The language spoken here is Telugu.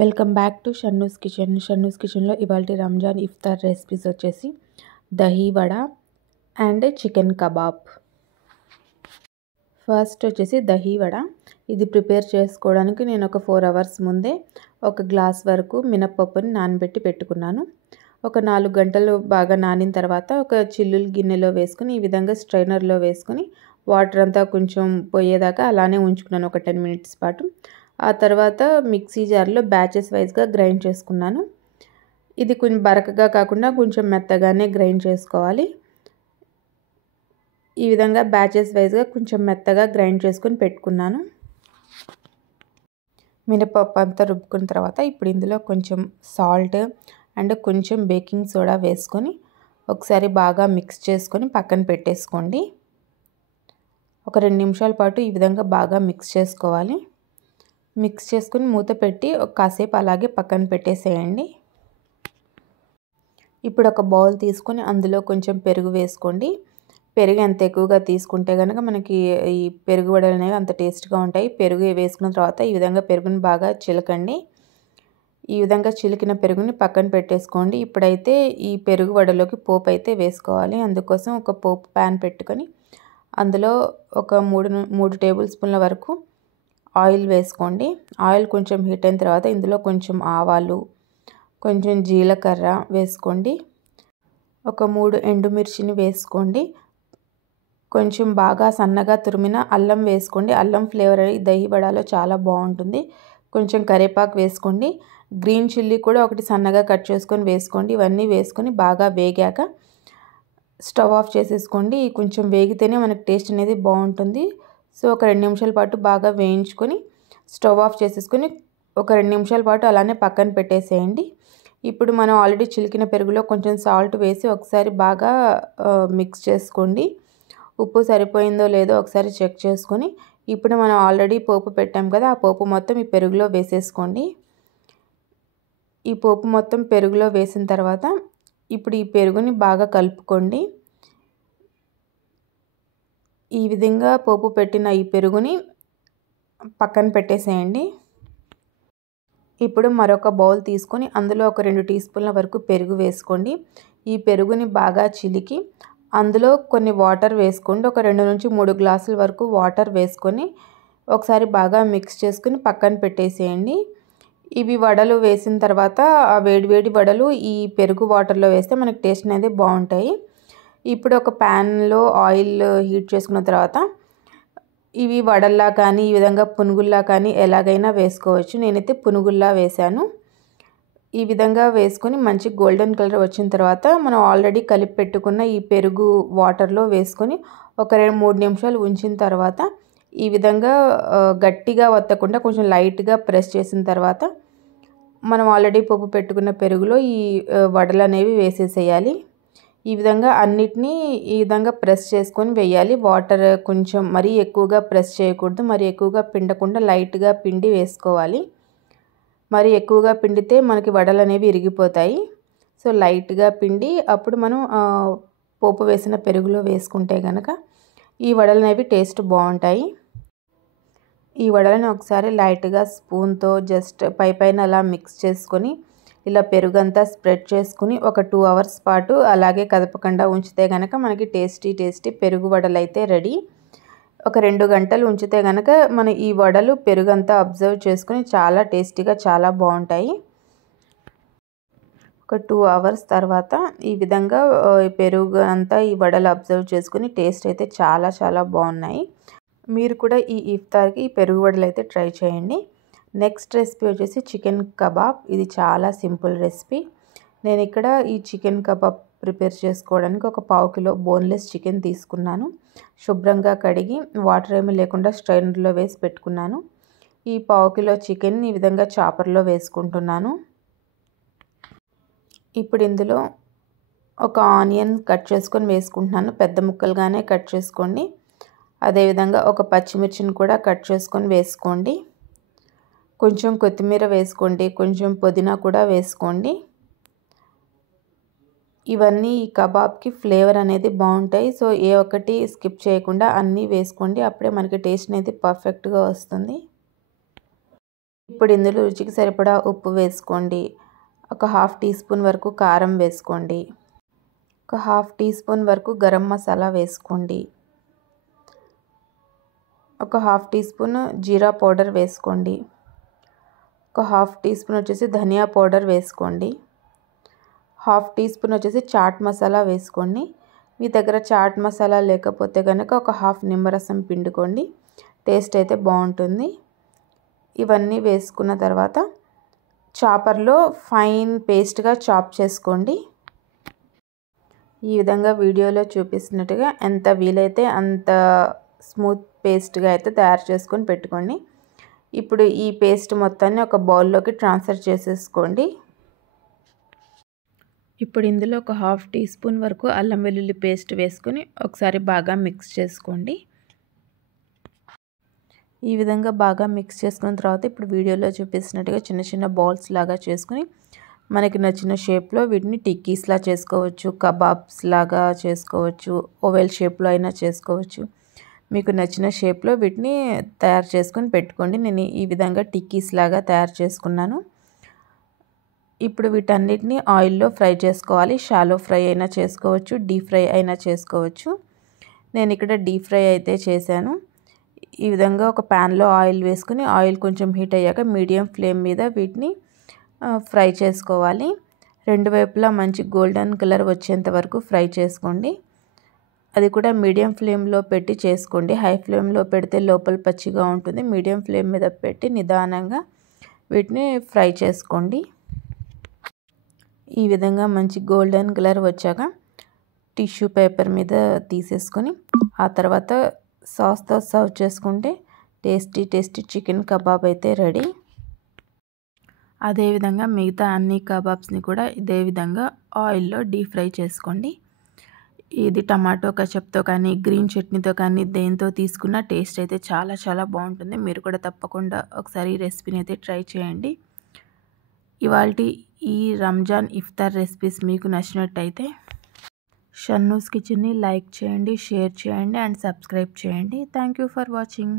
Welcome back to Shannu's kitchen. Shannu's కిచెన్లో ఇవాళ రంజాన్ ఇఫ్తార్ రెసిపీస్ వచ్చేసి dahi vada and chicken kebab. First వచ్చేసి దహీ వడ. ఇది ప్రిపేర్ చేసుకోవడానికి నేను ఒక 4 అవర్స్ ముందే ఒక గ్లాస్ వరకు మినప్పప్పుని నానబెట్టి పెట్టుకున్నాను. ఒక 4 గంటలు బాగా నానిన తర్వాత ఒక చిల్లులు గిన్నెలో వేసుకుని ఈ విధంగా స్ట్రైనర్లో వేసుకుని వాటర్ అంతా కొంచెం పోయేదాకా అలానే ఉంచుకున్నాను ఒక 10 మినిట్స్ పాటు. ఆ తర్వాత మిక్సీ జార్లో బ్యాచెస్ వైజ్గా గ్రైండ్ చేసుకున్నాను. ఇది కొంచెం బరకగా కాకుండా కొంచెం మెత్తగానే గ్రైండ్ చేసుకోవాలి. ఈ విధంగా బ్యాచెస్ వైజ్గా కొంచెం మెత్తగా గ్రైండ్ చేసుకొని పెట్టుకున్నాను. మినపప్పు అంతా రుబ్బుకున్న తర్వాత ఇప్పుడు ఇందులో కొంచెం సాల్ట్ అండ్ కొంచెం బేకింగ్ సోడా వేసుకొని ఒకసారి బాగా మిక్స్ చేసుకొని పక్కన పెట్టేసుకోండి. ఒక 2 నిమిషాల పాటు ఈ విధంగా బాగా మిక్స్ చేసుకోవాలి. మిక్స్ చేసుకుని మూత పెట్టి కాసేపు అలాగే పక్కన పెట్టేసేయండి. ఇప్పుడు ఒక బౌల్ తీసుకొని అందులో కొంచెం పెరుగు వేసుకోండి. పెరుగు ఎంత ఎక్కువగా తీసుకుంటే కనుక మనకి ఈ పెరుగు వడలు అనేవి అంత టేస్ట్గా ఉంటాయి. పెరుగు వేసుకున్న తర్వాత ఈ విధంగా పెరుగుని బాగా చిలకండి. ఈ విధంగా చిలికిన పెరుగుని పక్కన పెట్టేసుకోండి. ఇప్పుడైతే ఈ పెరుగు వడలోకి పోపు అయితే వేసుకోవాలి. అందుకోసం ఒక పోపు ప్యాన్ పెట్టుకొని అందులో ఒక 3 టేబుల్ స్పూన్ల వరకు ఆయిల్ వేసుకోండి. ఆయిల్ కొంచెం హీట్ అయిన తర్వాత ఇందులో కొంచెం ఆవాలు, కొంచెం జీలకర్ర వేసుకోండి. ఒక 3 ఎండుమిర్చిని వేసుకోండి. కొంచెం బాగా సన్నగా తురిమిన అల్లం వేసుకోండి. అల్లం ఫ్లేవర్ దహీ వడలో చాలా బాగుంటుంది. కొంచెం కరివేపాకు వేసుకోండి. గ్రీన్ చిల్లీ కూడా ఒకటి సన్నగా కట్ చేసుకొని వేసుకోండి. ఇవన్నీ వేసుకొని బాగా వేగాక స్టవ్ ఆఫ్ చేసేసుకోండి. కొంచెం వేగితేనే మనకి టేస్ట్ అనేది బాగుంటుంది. సో ఒక 2 నిమిషాల పాటు బాగా వేయించుకొని స్టవ్ ఆఫ్ చేసేసుకొని ఒక 2 నిమిషాల పాటు అలానే పక్కన పెట్టేసేయండి. ఇప్పుడు మనం ఆల్రెడీ చిలికిన పెరుగులో కొంచెం సాల్ట్ వేసి ఒకసారి బాగా మిక్స్ చేసుకోండి. ఉప్పు సరిపోయిందో లేదో ఒకసారి చెక్ చేసుకొని ఇప్పుడు మనం ఆల్రెడీ పోపు పెట్టాం కదా, ఆ పోపు మొత్తం ఈ పెరుగులో వేసేసుకోండి. ఈ పోపు మొత్తం పెరుగులో వేసిన తర్వాత ఇప్పుడు ఈ పెరుగుని బాగా కలుపుకోండి. ఈ విధంగా పోపు పెట్టిన ఈ పెరుగుని పక్కన పెట్టేసేయండి. ఇప్పుడు మరొక బౌల్ తీసుకొని అందులో ఒక 2 టీ స్పూన్ల వరకు పెరుగు వేసుకోండి. ఈ పెరుగుని బాగా చిలికి అందులో కొన్ని వాటర్ వేసుకోండి. ఒక 2 నుంచి 3 గ్లాసుల వరకు వాటర్ వేసుకొని ఒకసారి బాగా మిక్స్ చేసుకుని పక్కన పెట్టేసేయండి. ఇవి వడలు వేసిన తర్వాత ఆ వేడివేడి వడలు ఈ పెరుగు వాటర్లో వేస్తే మనకి టేస్ట్ అనేది బాగుంటాయి. ఇప్పుడు ఒక ప్యాన్లో ఆయిల్ హీట్ చేసుకున్న తర్వాత ఇవి వడల్లా కానీ ఈ విధంగా పునుగుల్లా కానీ ఎలాగైనా వేసుకోవచ్చు. నేనైతే పునుగుల్లా వేశాను. ఈ విధంగా వేసుకొని మంచి గోల్డెన్ కలర్ వచ్చిన తర్వాత మనం ఆల్రెడీ కలిపి పెట్టుకున్న ఈ పెరుగు వాటర్లో వేసుకొని ఒక 2-3 నిమిషాలు ఉంచిన తర్వాత ఈ విధంగా గట్టిగా వత్తకుండా కొంచెం లైట్గా ప్రెస్ చేసిన తర్వాత మనం ఆల్రెడీ పోపు పెట్టుకున్న పెరుగులో ఈ వడలు అనేవి వేసేసేయాలి. ఈ విధంగా అన్నిటినీ ఈ విధంగా ప్రెస్ చేసుకొని వేయాలి. వాటర్ కొంచెం మరీ ఎక్కువగా ప్రెస్ చేయకూడదు, మరీ ఎక్కువగా పిండకుండా లైట్గా పిండి వేసుకోవాలి. మరి ఎక్కువగా పిండితే మనకి వడలు అనేవి ఇరిగిపోతాయి. సో లైట్గా పిండి అప్పుడు మనం పోపు వేసిన పెరుగులో వేసుకుంటే కనుక ఈ వడలు అనేవి టేస్ట్ బాగుంటాయి. ఈ వడలను ఒకసారి లైట్గా స్పూన్తో జస్ట్ పైన అలా మిక్స్ చేసుకొని ఇలా పెరుగంతా స్ప్రెడ్ చేసుకుని ఒక 2 అవర్స్ పాటు అలాగే కదపకుండా ఉంచితే కనుక మనకి టేస్టీ పెరుగు వడలు అయితే రెడీ. ఒక 2 గంటలు ఉంచితే కనుక మన ఈ వడలు పెరుగంతా అబ్జర్వ్ చేసుకుని చాలా టేస్టీగా చాలా బాగుంటాయి. ఒక 2 అవర్స్ తర్వాత ఈ విధంగా పెరుగు అంతా ఈ వడలు అబ్జర్వ్ చేసుకుని టేస్ట్ అయితే చాలా బాగున్నాయి. మీరు కూడా ఈ ఇఫ్తార్కి ఈ పెరుగు వడలు అయితే ట్రై చేయండి. నెక్స్ట్ రెసిపీ వచ్చేసి చికెన్ కబాబ్. ఇది చాలా సింపుల్ రెసిపీ. నేను ఇక్కడ ఈ చికెన్ కబాబ్ ప్రిపేర్ చేసుకోవడానికి ఒక 1/2 కిలో బోన్లెస్ చికెన్ తీసుకున్నాను. శుభ్రంగా కడిగి వాటర్ ఏమీ లేకుండా స్ట్రైనర్లో వేసి పెట్టుకున్నాను. ఈ 1/2 కిలో చికెన్ ఈ విధంగా చాపర్లో వేసుకుంటున్నాను. ఇప్పుడు ఇందులో ఒక ఆనియన్ కట్ చేసుకొని వేసుకుంటున్నాను. పెద్ద ముక్కలుగానే కట్ చేసుకోండి. అదేవిధంగా ఒక పచ్చిమిర్చిని కూడా కట్ చేసుకొని వేసుకోండి. కొంచెం కొత్తిమీర వేసుకోండి, కొంచెం పుదీనా కూడా వేసుకోండి. ఇవన్నీ ఈ కబాబ్కి ఫ్లేవర్ అనేది బాగుంటాయి. సో ఏ ఒక్కటి స్కిప్ చేయకుండా అన్నీ వేసుకోండి. అప్పుడే మనకి టేస్ట్ అనేది పర్ఫెక్ట్గా వస్తుంది. ఇప్పుడు ఇందులో రుచికి సరిపడా ఉప్పు వేసుకోండి. ఒక హాఫ్ టీ స్పూన్ వరకు కారం వేసుకోండి. ఒక హాఫ్ టీ స్పూన్ వరకు గరం మసాలా వేసుకోండి. ఒక హాఫ్ టీ స్పూన్ జీరా పౌడర్ వేసుకోండి. ఒక హాఫ్ టీ స్పూన్ వచ్చేసి ధనియా పౌడర్ వేసుకోండి. హాఫ్ టీ స్పూన్ వచ్చేసి చాట్ మసాలా వేసుకోండి. మీ దగ్గర చాట్ మసాలా లేకపోతే కనుక ఒక హాఫ్ నిమ్మరసం పిండుకోండి. టేస్ట్ అయితే బాగుంటుంది. ఇవన్నీ వేసుకున్న తర్వాత చాపర్లో ఫైన్ పేస్ట్గా చాప్ చేసుకోండి. ఈ విధంగా వీడియోలో చూపిస్తున్నట్టుగా ఎంత వీలైతే అంత స్మూత్ పేస్ట్గా అయితే తయారు చేసుకొని పెట్టుకోండి. ఇప్పుడు ఈ పేస్ట్ మొత్తాన్ని ఒక బౌల్లోకి ట్రాన్స్ఫర్ చేసేసుకోండి. ఇప్పుడు ఇందులో ఒక హాఫ్ టీ స్పూన్ వరకు అల్లం వెల్లుల్లి పేస్ట్ వేసుకొని ఒకసారి బాగా మిక్స్ చేసుకోండి. ఈ విధంగా బాగా మిక్స్ చేసుకున్న తర్వాత ఇప్పుడు వీడియోలో చూపిస్తున్నట్టుగా చిన్న చిన్న బాల్స్ లాగా చేసుకుని మనకి నచ్చిన షేప్లో వీటిని టిక్కీస్లా చేసుకోవచ్చు, కబాబ్స్ లాగా చేసుకోవచ్చు, ఓవెల్ షేప్లో అయినా చేసుకోవచ్చు. మీకు నచ్చిన షేప్లో వీటిని తయారు చేసుకొని పెట్టుకోండి. నేను ఈ విధంగా టిక్కీస్ లాగా తయారు చేసుకున్నాను. ఇప్పుడు వీటన్నిటిని ఆయిల్లో ఫ్రై చేసుకోవాలి. షాలో ఫ్రై అయినా చేసుకోవచ్చు, డీప్ ఫ్రై అయినా చేసుకోవచ్చు. నేను ఇక్కడ డీప్ ఫ్రై అయితే చేశాను. ఈ విధంగా ఒక ప్యాన్లో ఆయిల్ వేసుకుని ఆయిల్ కొంచెం హీట్ అయ్యాక మీడియం ఫ్లేమ్ మీద వీటిని ఫ్రై చేసుకోవాలి. రెండు వైపులా మంచి గోల్డెన్ కలర్ వచ్చేంత వరకు ఫ్రై చేసుకోండి. అది కూడా మీడియం ఫ్లేమ్లో పెట్టి చేసుకోండి. హై ఫ్లేమ్లో పెడితే లోపల పచ్చిగా ఉంటుంది. మీడియం ఫ్లేమ్ మీద పెట్టి నిదానంగా వీటిని ఫ్రై చేసుకోండి. ఈ విధంగా మంచి గోల్డెన్ కలర్ వచ్చాక టిష్యూ పేపర్ మీద తీసేసుకొని ఆ తర్వాత సాస్తో సర్వ్ చేసుకుంటే టేస్టీ చికెన్ కబాబ్ అయితే రెడీ. అదేవిధంగా మిగతా అన్ని కబాబ్స్ని కూడా ఇదే విధంగా ఆయిల్లో డీప్ ఫ్రై చేసుకోండి. ఇది టమాటో కచప్తో కానీ గ్రీన్ చట్నీతో కానీ దేంతో తీసుకున్న టేస్ట్ అయితే చాలా బాగుంటుంది. మీరు కూడా తప్పకుండా ఒకసారి ఈ రెసిపీని అయితే ట్రై చేయండి. ఇవాల్టి ఈ రంజాన్ ఇఫ్తార్ రెసిపీస్ మీకు నచ్చినట్టయితే షన్నూస్ కిచెన్ని లైక్ చేయండి, షేర్ చేయండి అండ్ సబ్స్క్రైబ్ చేయండి. Thank you for watching.